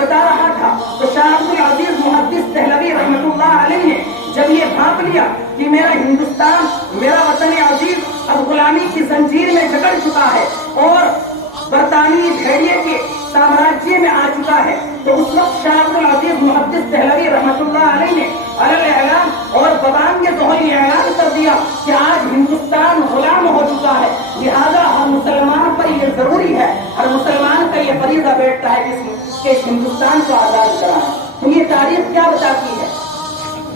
بتا رہا تھا تو شاہ عبد العزیز محدث دہلوی رحمۃ اللہ علیہ نے جب یہ بھانپ لیا کہ میرا ہندوستان، میرا وطن عزیز اب غلامی کی زنجیر میں جکڑ چکا ہے اور برطانوی بھیڑیے کے سامراجیہ میں آ چکا ہے، تو اس وقت شاہ عبد العزیز محدث دہلوی رحمۃ اللہ علیہ نے اعلان اور ببانگ ظہری اعلان کر دیا کہ آج ہندوستان غلام ہو چکا ہے، لہذا ہر مسلمان پر یہ ضروری ہے، ہر مسلمان کا یہ فریضہ بیٹھتا ہے کہ اس ہندوستان کو آزاد کرائیں۔ تو یہ تاریخ کیا بتاتی ہے؟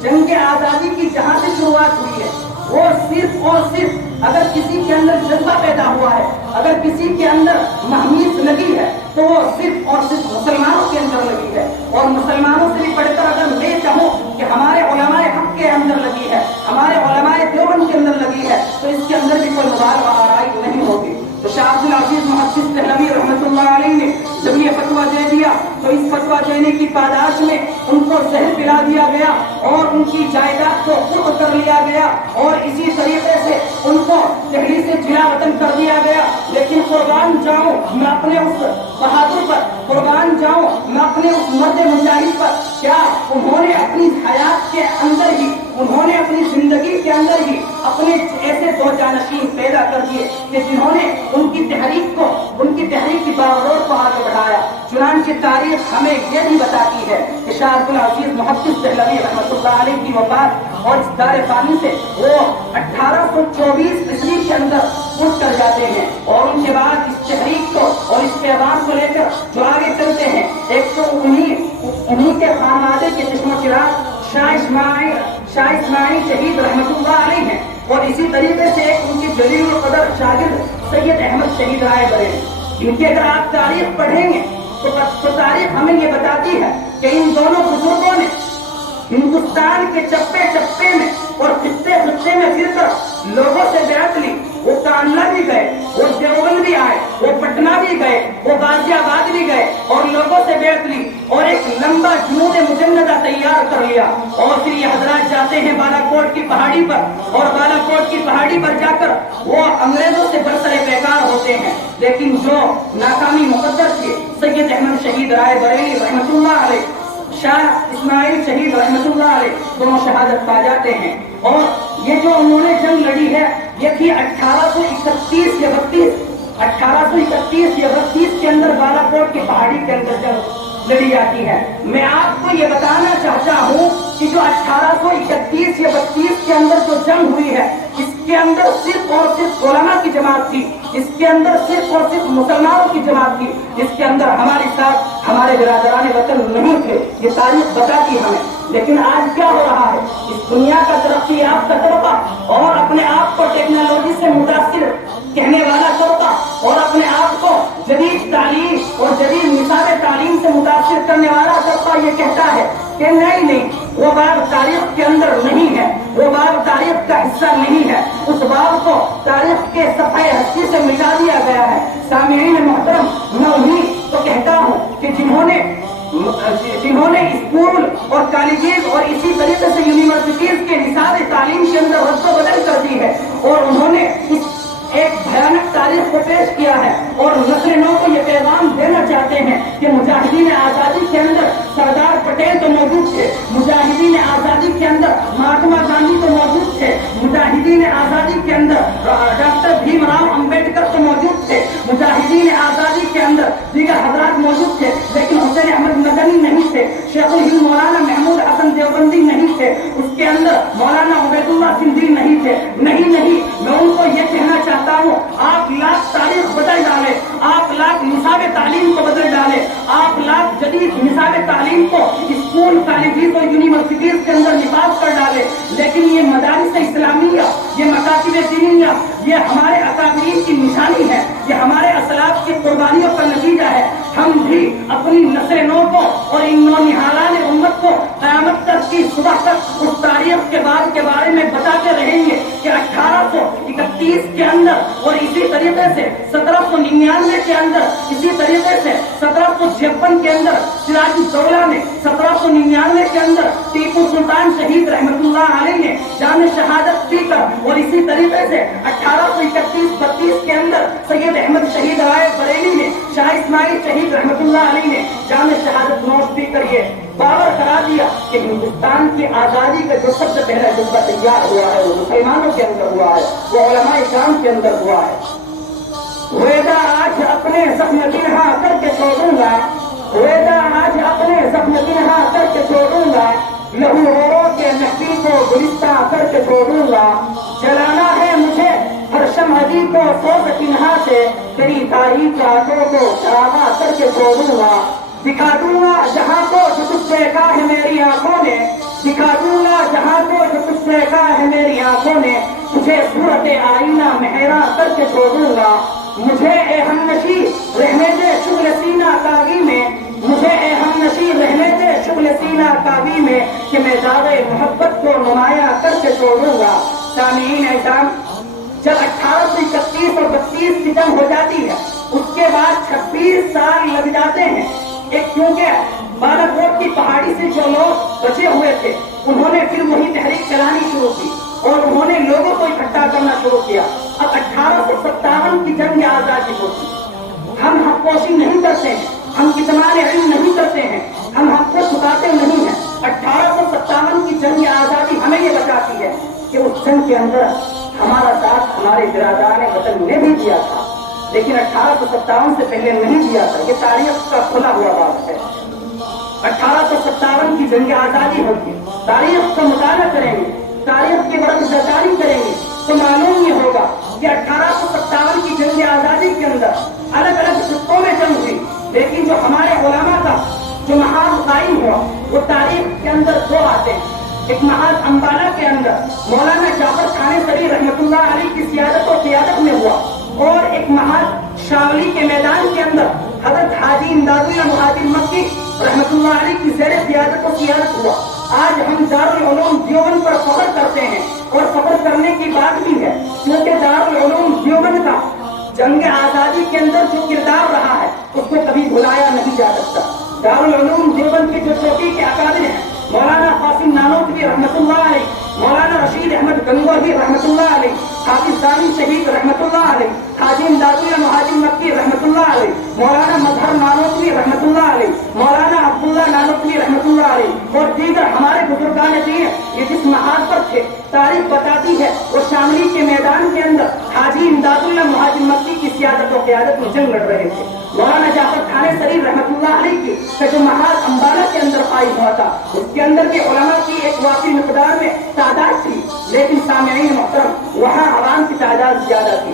جنگ آزادی کی جہاں سے شروعات ہوئی ہے وہ صرف اور صرف اگر کسی کے اندر جذبہ پیدا ہوا ہے، اگر کسی کے اندر مہمیز لگی ہے تو وہ صرف اور صرف مسلمانوں کے اندر لگی ہے، اور مسلمانوں سے بھی بڑھ کر اگر میں چاہوں کہ ہمارے علماء حق کے اندر لگی ہے، ہمارے علماء دیوبند کے اندر لگی ہے، تو اس کے اندر بھی کوئی مبالغہ آرائی نہیں ہوگی۔ تو شاہ عبد العزیز محدث دہلوی رحمۃ اللہ علیہ نے جب یہ فتویٰ دے دیا تو اس فتویٰ دینے کی پاداش میں ان کو زہر پلا دیا گیا اور ان کی جائیداد کو قرب کر لیا گیا، اور اسی طریقے سے ان کو دہلی سے جلا وطن کر دیا گیا۔ لیکن قربان جاؤں میں اپنے اس بہادر پر، قربان جاؤں میں اپنے اس مرد مجاہد پر، کیا انہوں نے اپنی حیات کے اندر ہی، انہوں نے اپنی زندگی کے اندر ہی اپنے ایسے دو جانشین پیدا کر دیے کہ جنہوں نے ان کی تحریک کی باغڈور کو آگے بڑھایا۔ چنانچہ تاریخ ہمیں یہ بھی بتاتی ہے کہ شاہ عبد العزیز محدث دہلوی رحمۃ اللہ علیہ کی وفات اور اس دار فانی سے وہ 1824 عیسوی کے اندر اٹھ کر جاتے ہیں، اور ان کے بعد اس تحریک کو اور اس پیغام کو لے کر جو آگے چلتے ہیں، ایک تو انہی کے خانوادے کے چشم و چراغ شاہ اسماعیل شہید رحمۃ اللہ علیہ ہیں، اور اسی طریقے سے ایک ان کی جلیل القدر شاگرد سید احمد شہید رائے بریلوی، ان کی اگر آپ تاریخ پڑھیں گے تو تاریخ ہمیں یہ بتاتی ہے کہ ان دونوں بزرگوں نے ہندوستان کے چپے چپے میں اور خطے خطے میں پھر کر لوگوں سے بیعت لی۔ وہ کانلا بھی گئے، وہ دیوبند بھی آئے، وہ پٹنہ بھی گئے، وہ غازی آباد بھی گئے اور لوگوں سے بیعت لی، اور ایک لمبا جنود مجندہ تیار کر لیا، اور پھر یہ حضرات جاتے ہیں بالا کوٹ کی پہاڑی پر، اور بالا کوٹ کی پہاڑی پر جا کر وہ انگریزوں سے برسر پیکار ہوتے ہیں، لیکن جو ناکامی مقدر تھی، سید احمد شہید رائے بریلوی رحمۃ اللہ علیہ، شاہ اسماعیل شہید رحمۃ اللہ علیہ دونوں شہادت پا جاتے ہیں، اور یہ جو انہوں نے جنگ لڑی ہے یہ تھی 1831 یا 32 کے اندر بالا کوٹ کی پہاڑی کے اندر جنگ لڑی جاتی ہے۔ میں آپ کو یہ بتانا چاہتا ہوں کہ جو 1831 یا 32 کے اندر جو جنگ ہوئی ہے اس کے اندر صرف اور صرف علماء کی جماعت تھی، اس کے اندر صرف اور صرف مسلمانوں کی جماعت تھی، اس کے اندر ہمارے ساتھ ہمارے برادران وطن نہیں تھے، یہ تاریخ بتاتی ہمیں۔ لیکن آج کیا ہو رہا ہے؟ اس دنیا کا ترقی یافتہ طبقہ اور اپنے آپ کو ٹیکنالوجی سے متاثر کہنے والا طبقہ اور اپنے آپ کو جدید تعلیم اور جدید نصاب تعلیم سے متاثر کرنے والا طبقہ یہ کہتا ہے کہ نہیں، وہ باب تاریخ کے اندر نہیں ہے، وہ باب تاریخ کا حصہ نہیں ہے، اس باب کو تاریخ کے صفحہ ہستی سے مٹا دیا گیا ہے۔ سامعین محترم، میں انہیں تو کہتا ہوں کہ جنہوں نے اسکول اور کالجز اور اسی طریقے سے یونیورسٹیز کے نصاب تعلیم کے اندر رد و بدل کر دی ہے، اور انہوں نے اس ایک بھیانک تاریخ کو پیش کیا ہے، اور نسل نو کو یہ پیغام دینا چاہتے ہیں کہ مجاہدین آزادی کے اندر سردار پٹیل تو موجود تھے، مجاہدین آزادی کے اندر مہاتما گاندھی تو موجود تھے، مجاہدین آزادی کے اندر ڈاکٹر بھیم راؤ امبیڈکر تو موجود تھے، مجاہدین آزادی کے اندر دیگر حضرات موجود تھے، لیکن حسین احمد مدنی نہیں تھے، شیخ الہند مولانا محمود حسن دیوبندی نہیں تھے، اس کے اندر مولانا عبید اللہ سندھی نہیں تھے۔ نہیں، میں ان کو یہ کہنا چاہتا ہوں، آپ لاکھ تاریخ بدل ڈالے، آپ لاکھ نصاب تعلیم کو بدل ڈالے، آپ لاکھ جدید نصاب تعلیم کو اسکول کالجز اور یونیورسٹیز کے اندر نفاذ کر ڈالے، لیکن یہ مدارس اسلامیہ، یہ مکاتب دینیہ، یہ ہمارے اکابرین کی نشانی ہے، یہ ہمارے اسلاف کی قربانیوں کا نتیجہ ہے۔ ہم بھی اپنی نسل نو کو اور ان نونہالان امت کو قیامت تک کی صبح تک اس تاریخ کے بعد کے بارے میں بتاتے رہیں گے کہ 1831 کے اندر اور اسی طریقے سے 1799 کے اندر، اسی طریقے سے 1756 کے اندر سراج الدولہ نے، 1799 کے اندر ٹیپو سلطان شہید رحمۃ اللہ علیہ نے جان شہادت پی کر، اور اسی طریقے سے 1831-32 کے اندر سید احمد شہید رائے بریلوی نے، شاہ اسماعیل شہید رحمۃ اللہ اللہ علیہ نے جامع شہادت نوٹ بھی کریے باور کرا دیا کہ ہندوستان کی آزادی کا جو سب سے پہلا جذبہ تیار ہوا ہے وہ مسلمانوں کے اندر ہوا ہے، وہ علماء کرام کے اندر ہوا ہے۔ ویدا آج اپنے زخم پنہا کر کے چھوڑوں گا، ویدا آج اپنے زخم پنہا کر کے چھوڑوں گا، لہو رو کے مہدی کو گلستہ کر کے چھوڑوں گا، جلانا ہے مجھے ہر شمعی کو سوز پنہا سے، تیری تاریخ راتوں کو چراغا کر کے چھوڑوں گا، دکھا دوں گا جہاں کو جو کچھ دیکھا ہے میری آنکھوں نے، دکھا دوں گا جہاں کو جو کچھ دیکھا ہے میری آنکھوں نے، تجھے صورت آئینہ مہرا کر کے چھوڑوں گا، مجھے اے ہمنشی رہنے دے شغل سینہ کاوی میں، مجھے اے ہمنشی رہنے دے شغل سینہ کاوی میں، کہ میں دعوے محبت کو نمایاں کر کے چھوڑوں گا۔ سامعین احترام، جب 1831 اور 32 کی جنگ ہو جاتی ہے، اس کے بعد 26 سال لگ جاتے ہیں، ایک کیونکہ بالاکوٹ کی پہاڑی سے جو لوگ بچے ہوئے تھے انہوں نے پھر وہی تحریک چلانی شروع کی اور انہوں نے لوگوں کو اکٹھا کرنا شروع کیا۔ اب 1857 کی جنگ آزادی ہوتی، ہم حق پوشی نہیں کرتے ہیں، ہم کتمان علم نہیں کرتے ہیں، ہم حق کو چھپاتے نہیں ہیں۔ 1857 کی جنگ آزادی ہمیں یہ بتاتی ہے کہ اس جنگ کے اندر ہمارا ساتھ ہمارے برادران وطن نے بھی دیا تھا، لیکن 1857 سے پہلے نہیں دیا تھا۔ یہ تاریخ کا کھلا ہوا بات ہے۔ 1857 کی جنگ آزادی ہوگی، تاریخ کا مطالعہ کریں گے، تاریخ کی ورق زداری کریں گے تو معلوم یہ ہوگا کہ 1857 کی جنگ آزادی کے اندر الگ الگ خطوں میں جنگ ہوئی، لیکن جو ہمارے علماء کا جو محاذ قائم ہوا وہ تاریخ کے اندر دو آتے ہیں۔ ایک محاذ امبالہ کے اندر مولانا جعفر تھانیسری رحمۃ اللہ علیہ کی سیادت و قیادت میں ہوا، اور ایک محاذ شاولی کے میدان کے اندر حضرت حاجی امداد اللہ مہاجر مکی رحمۃ اللہ علیہ کی زیر قیادت و قیادت ہوا۔ آج ہم دارالعلوم دیوبند پر فخر کرتے ہیں اور فخر کرنے کی بات بھی ہے، کیونکہ دارالعلوم دیوبند کا جنگ آزادی کے اندر جو کردار رہا ہے اس کو کبھی بھلایا نہیں جا سکتا۔ دارالعلوم دیوبند کی جو چوٹی کے اکابر ہیں مولانا قاسم نانوتوی رحمۃ اللہ علیہ، مولانا رشید احمد گنگوہی رحمۃ اللہ علیہ، حافظ ثانی شہید رحمۃ اللہ علیہ، حاجی امداد اللہ مہاجر مکی رحمۃ اللہ علیہ، مولانا مظہر نانوتوی رحمۃ اللہ علیہ، مولانا عبداللہ نانوتوی رحمۃ اللہ علیہ اور دیگر ہمارے بزرگان دین یہ جس محاذ پر تھے، تاریخ بتاتی ہے وہ شاملی کے میدان کے اندر حاجی امداد اللہ مہاجر مکی کی سیادت و قیادت میں جنگ لڑ رہے تھے۔ مولانا جعفر تھانیسری رحمۃ اللہ علیہ کی کا جو محاذ امبالہ کے اندر قائم ہوا تھا اس کے اندر کے علماء کی ایک وافی مقدار میں تعداد تھی، لیکن سامعین محترم وہاں عوام کی تعداد زیادہ تھی۔